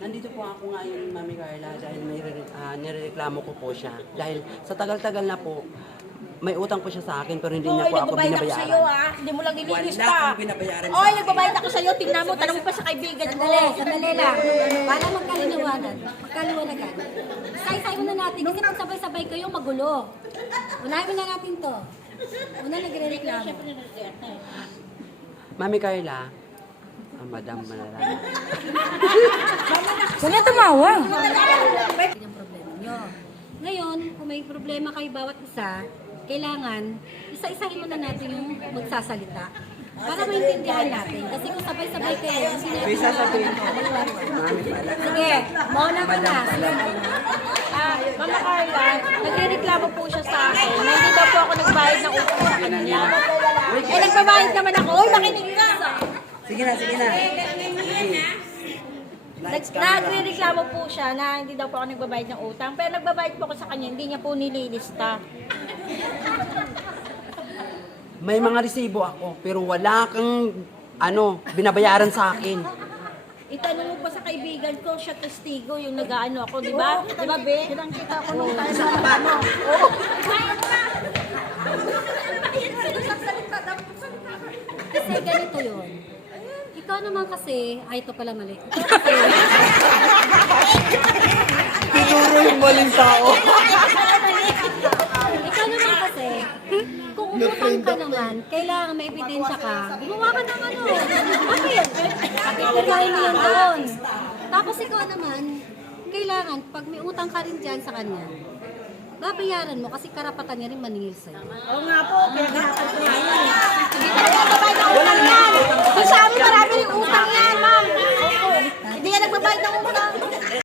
Nandito po ako ngayon, Mami Carla, dahil may nirereklamo ko po siya. Dahil sa tagal-tagal na po, may utang po siya sa akin pero hindi niya po ako nagbabayad ako binabayaran. sa'yo Hindi mo lang ililista. Wala akong binabayaran sa Oy, akin. nagbabayad ako sa'yo. Tingnan mo, tanong mo pa sa kaibigan ko. Sandali lang. Para magkaliwanagan. Say-say muna natin. Kasi pag sabay-sabay kayo, magulo. Unahin muna natin to. Una nagre-reklamo. Mami Carla, Madam Manala. Huwag na tumawa. Yan ang problema nyo. Ngayon, kung may problema kayo bawat isa, kailangan isa-isahin muna natin yung magsasalita para maintindihan natin. Kasi kung sabay-sabay kayo, hindi natin sasabihin ko. Sige, mauna ka na. Mama Carla, nagre-reklamo po siya sa akin na hindi daw po ako nagbayad ng utang sa kanya. Nagbabayad naman ako. Oy, makinig ka! Sige na, sige na. Nagre-reklamo po siya na hindi daw po ako nagbabayad ng utang. Pero nagbabayad po ako sa kanya, hindi niya po nililista. May mga resibo ako pero wala kang binabayaran sa akin. Itanong mo pa sa kaibigan ko, siya testigo, yung nag-ano ako, di ba? Di ba, Be? Kita ko nung tayo sa ano. Kasi ganito yun. Ikaw naman kasi, ito pala mali. Tinuro yung maling tao. Ikaw naman kasi, kung umutang ka naman, kailangan may ebidensya ka, gumawa ka ng ano. Bakit? Kapitirahin mo yan doon. Tapos ikaw naman, kailangan, pag may utang ka rin dyan sa kanya, babayaran mo kasi karapatan niya rin maningil sa'yo. Oo nga po, pinaghahapan ko nga yun. Hindi talaga nagbabayad ng utang yan. Kung sa amin, marami rin utang yan, ma'am. Hindi yan nagbabayad ng utang.